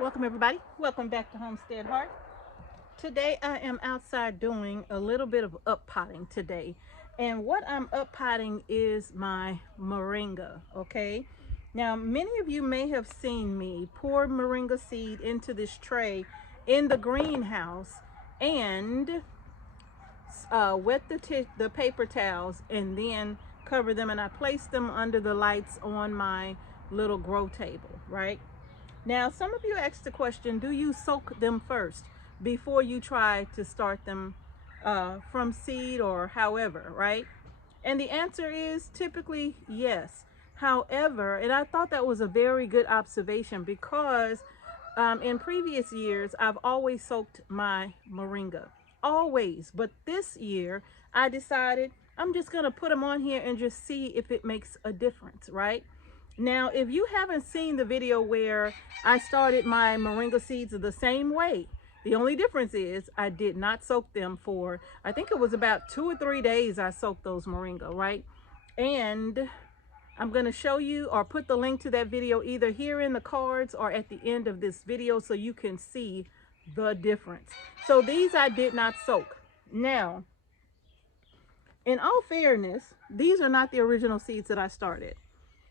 Welcome everybody. Welcome back to Homestead Heart. Today I am outside doing a little bit of up potting today. And what I'm up potting is my moringa, okay? Now, many of you may have seen me pour moringa seed into this tray in the greenhouse and wet the paper towels and then cover them, and I place them under the lights on my little grow table, right? Now, some of you asked the question, do you soak them first before you try to start them from seed or however, right? And the answer is typically yes. However, and I thought that was a very good observation because in previous years, I've always soaked my moringa, always. But this year, I decided I'm just going to put them on here and just see if it makes a difference, right? Now, if you haven't seen the video where I started my moringa seeds the same way, the only difference is I did not soak them for, I think it was about 2 or 3 days I soaked those moringa, right? And I'm going to show you or put the link to that video either here in the cards or at the end of this video so you can see the difference. So these I did not soak. Now, in all fairness, these are not the original seeds that I started.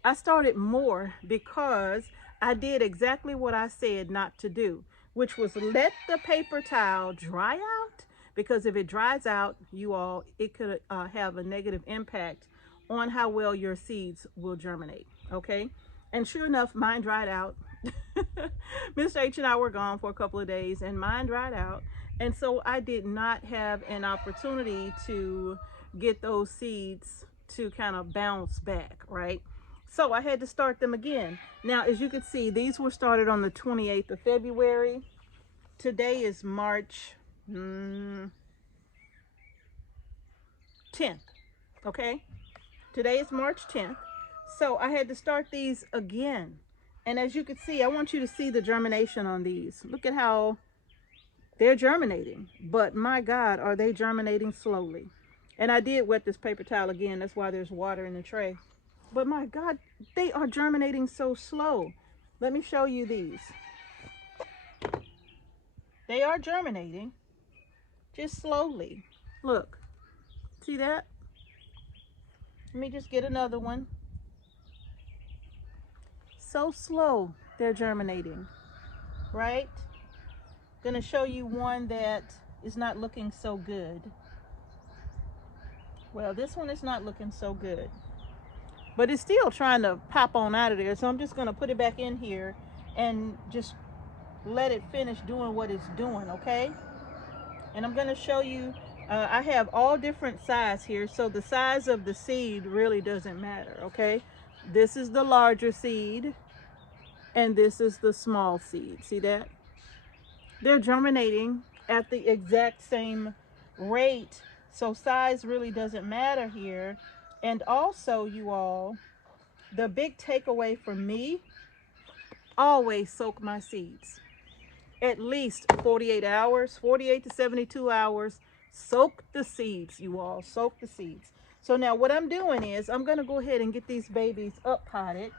I started more because I did exactly what I said not to do, which was let the paper towel dry out, because if it dries out, it could have a negative impact on how well your seeds will germinate, okay? And sure enough, mine dried out. Mr. H and I were gone for a couple of days and mine dried out. And so I did not have an opportunity to get those seeds to kind of bounce back, right? So I had to start them again. Now, as you can see, these were started on the 28th of February. Today is March 10th, okay? Today is March 10th. So I had to start these again. And as you can see, I want you to see the germination on these. Look at how they're germinating. But my God, are they germinating slowly. And I did wet this paper towel again. That's why there's water in the tray. But my God, they are germinating so slow. Let me show you these. They are germinating just slowly. Look, see that? Let me just get another one. So slow they're germinating, right? Gonna show you one that is not looking so good. Well, this one is not looking so good, but it's still trying to pop on out of there. So I'm just gonna put it back in here and just let it finish doing what it's doing, okay? And I'm gonna show you, I have all different size here, so the size of the seed really doesn't matter, okay? This is the larger seed and this is the small seed. See that? They're germinating at the exact same rate, so size really doesn't matter here. And also, you all, the big takeaway for me, always soak my seeds at least 48 hours, 48 to 72 hours. Soak the seeds, you all, soak the seeds. So now what I'm doing is I'm gonna go ahead and get these babies up potted,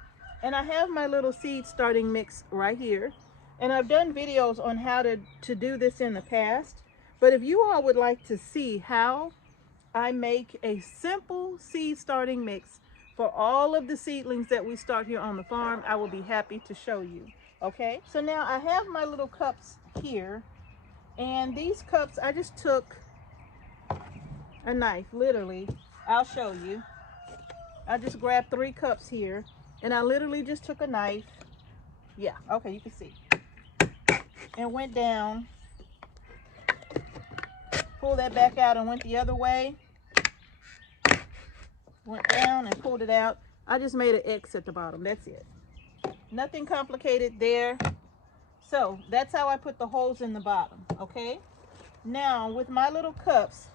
and I have my little seed starting mix right here. And I've done videos on how to do this in the past, but if you all would like to see how I make a simple seed starting mix for all of the seedlings that we start here on the farm, I will be happy to show you. Okay, so now I have my little cups here, and these cups, I just took a knife, literally. I'll show you. I just grabbed 3 cups here, and I literally just took a knife. Yeah, okay, you can see. And went down, pulled that back out and went the other way. Went down and pulled it out. I just made an X at the bottom, that's it. Nothing complicated there. So that's how I put the holes in the bottom, okay? Now with my little cups,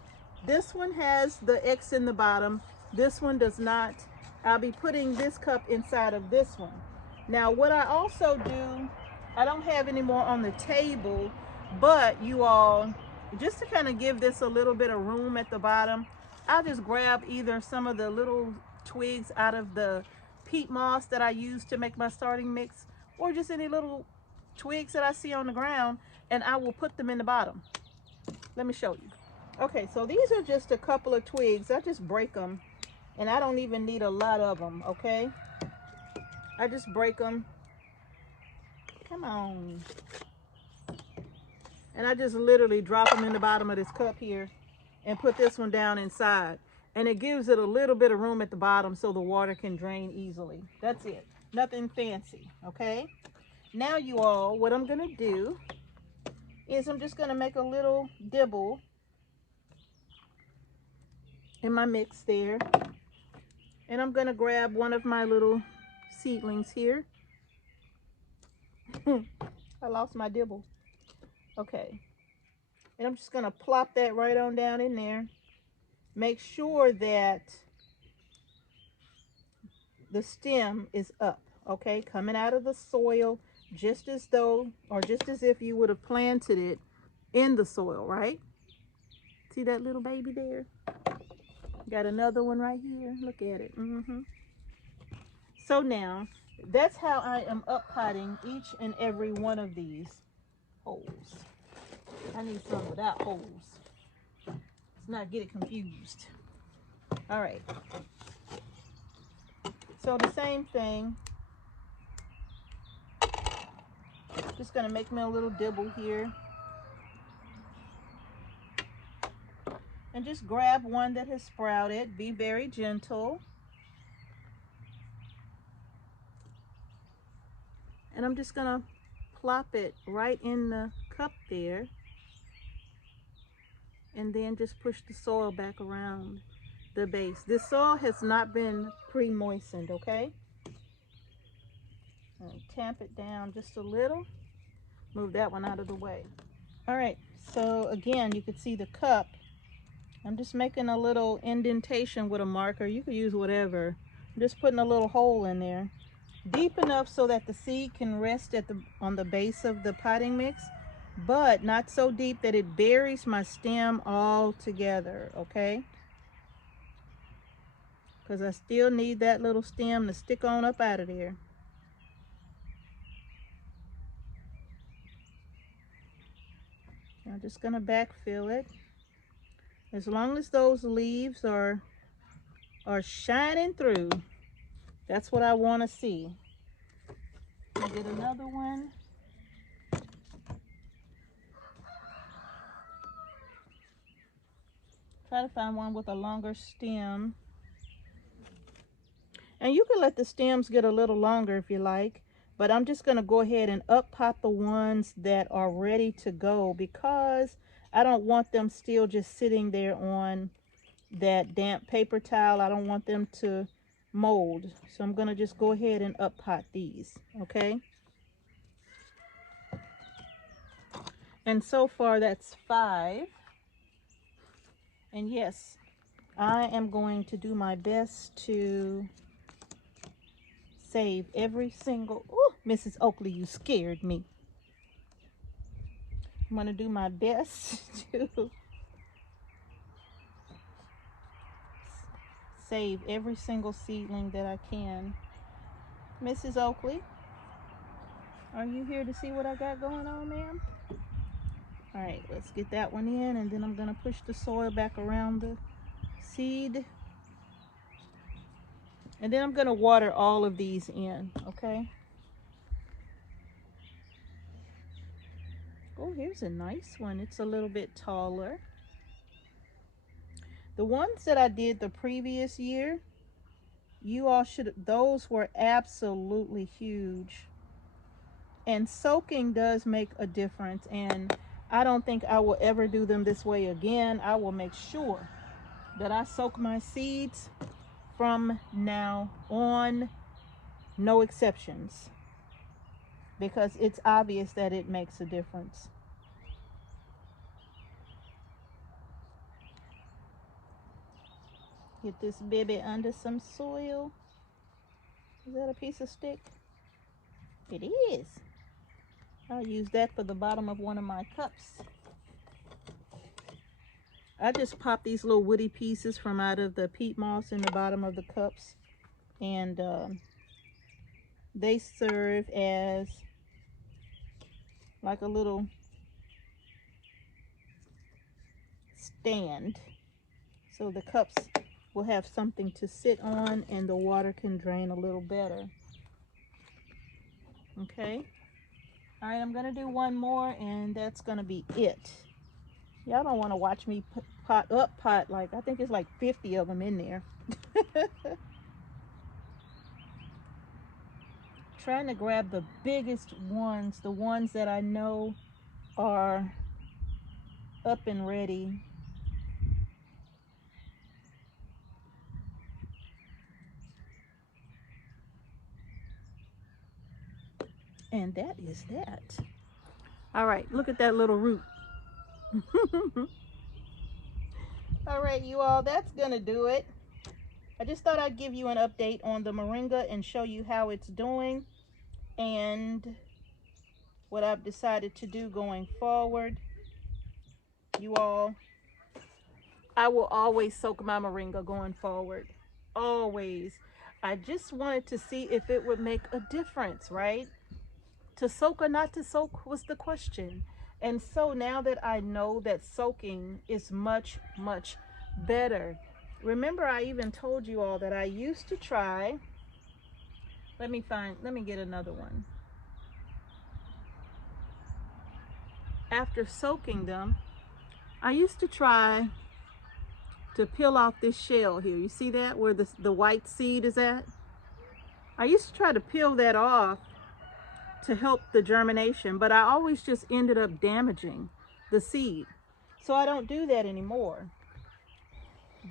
this one has the X in the bottom, this one does not. I'll be putting this cup inside of this one. Now what I also do, I don't have any more on the table, but you all, just to kind of give this a little bit of room at the bottom, I'll just grab either some of the little twigs out of the peat moss that I use to make my starting mix, or just any little twigs that I see on the ground, and I will put them in the bottom. Let me show you. Okay, so these are just a couple of twigs. I just break them, and I don't even need a lot of them, okay? I just break them. Come on. And I just literally drop them in the bottom of this cup here and put this one down inside. And it gives it a little bit of room at the bottom so the water can drain easily. That's it. Nothing fancy, okay? Now you all, what I'm gonna do is I'm just gonna make a little dibble in my mix there. And I'm gonna grab one of my little seedlings here. I lost my dibble. Okay. And I'm just gonna plop that right on down in there. Make sure that the stem is up, okay? Coming out of the soil, just as though, or just as if you would have planted it in the soil, right? See that little baby there? Got another one right here. Look at it. So now, that's how I am up potting each and every one of these holes. I need some without holes. Let's not get it confused. All right. So the same thing. Just gonna make me a little dibble here. And just grab one that has sprouted. Be very gentle. And I'm just gonna plop it right in the cup there. And then just push the soil back around the base. This soil has not been pre-moistened, okay? And tamp it down just a little. Move that one out of the way. All right, so again, you can see the cup. I'm just making a little indentation with a marker. You could use whatever. I'm just putting a little hole in there. Deep enough so that the seed can rest on the base of the potting mix, but not so deep that it buries my stem all together, okay? Because I still need that little stem to stick on up out of there. I'm just gonna backfill it. As long as those leaves are shining through, that's what I want to see. I'll get another one. Try to find one with a longer stem. And you can let the stems get a little longer if you like, but I'm just going to go ahead and up pot the ones that are ready to go because I don't want them still just sitting there on that damp paper towel. I don't want them to mold. So I'm going to just go ahead and up pot these, okay? And so far that's 5. And yes, I am going to do my best to save every single, oh, Mrs. Oakley, you scared me. I'm going to do my best to save every single seedling that I can. Mrs. Oakley, are you here to see what I got going on, ma'am? All right, let's get that one in, and then I'm going to push the soil back around the seed. And then I'm going to water all of these in, okay? Oh, here's a nice one. It's a little bit taller. The ones that I did the previous year, you all should, those were absolutely huge. And soaking does make a difference. And I don't think I will ever do them this way again. I will make sure that I soak my seeds from now on, no exceptions, because it's obvious that it makes a difference. Get this baby under some soil. Is that a piece of stick? It is. I'll use that for the bottom of one of my cups. I just pop these little woody pieces from out of the peat moss in the bottom of the cups, and they serve as like a little stand, so the cups will have something to sit on and the water can drain a little better. Okay. All right, I'm gonna do one more and that's gonna be it. Y'all don't want to watch me pot like, I think it's like 50 of them in there. Trying to grab the biggest ones, the ones that I know are up and ready. And that is that. All right, look at that little root. All right, you all, that's gonna do it. I just thought I'd give you an update on the moringa and show you how it's doing and what I've decided to do going forward. You all, I will always soak my moringa going forward. Always. I just wanted to see if it would make a difference, right? To soak or not to soak was the question. And so now that I know that soaking is much, much better. Remember, I even told you all that I used to try. Let me get another one. After soaking them, I used to try to peel off this shell here. You see that, where the white seed is at? I used to try to peel that off to help the germination, but I always just ended up damaging the seed. So I don't do that anymore.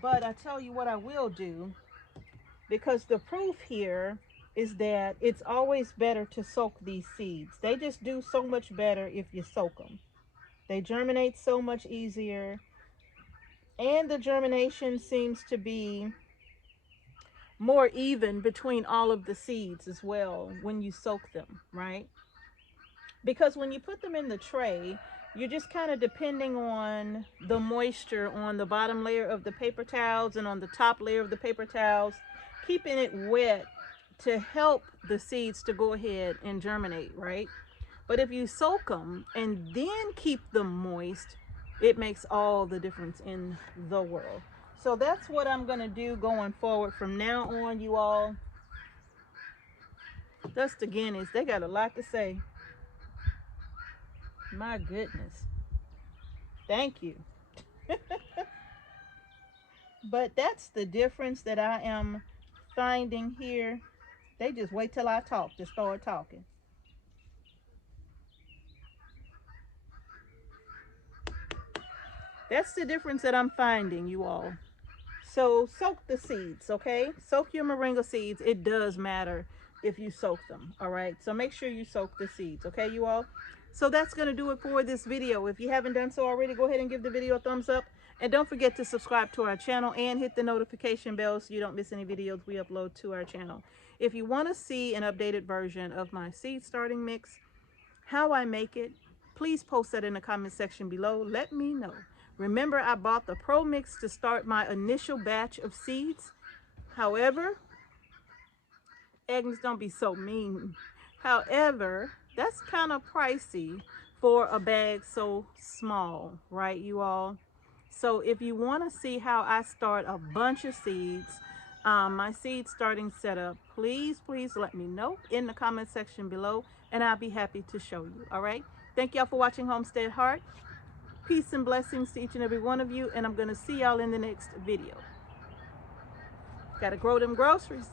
But I tell you what I will do, because the proof here is that it's always better to soak these seeds. They just do so much better if you soak them. They germinate so much easier, and the germination seems to be more even between all of the seeds as well when you soak them, right? Because when you put them in the tray, you're just kind of depending on the moisture on the bottom layer of the paper towels and on the top layer of the paper towels, keeping it wet to help the seeds to go ahead and germinate, right? But if you soak them and then keep them moist, it makes all the difference in the world. So that's what I'm going to do going forward from now on, you all. That's the Guineas. They got a lot to say. My goodness. Thank you. But that's the difference that I am finding here. They just wait till I talk to start talking. That's the difference that I'm finding, you all. So soak the seeds, okay? Soak your moringa seeds. It does matter if you soak them, all right? So make sure you soak the seeds, okay, you all? So that's going to do it for this video. If you haven't done so already, go ahead and give the video a thumbs up. And don't forget to subscribe to our channel and hit the notification bell so you don't miss any videos we upload to our channel. If you want to see an updated version of my seed starting mix, how I make it, please post that in the comment section below. Let me know. Remember, I bought the Pro Mix to start my initial batch of seeds. However, Agnes, don't be so mean. However, that's kind of pricey for a bag so small, right, you all? So if you want to see how I start a bunch of seeds, my seed starting setup, please let me know in the comment section below, and I'll be happy to show you. All right, thank y'all for watching Homestead Heart. Peace and blessings to each and every one of you, and I'm going to see y'all in the next video. Gotta grow them groceries.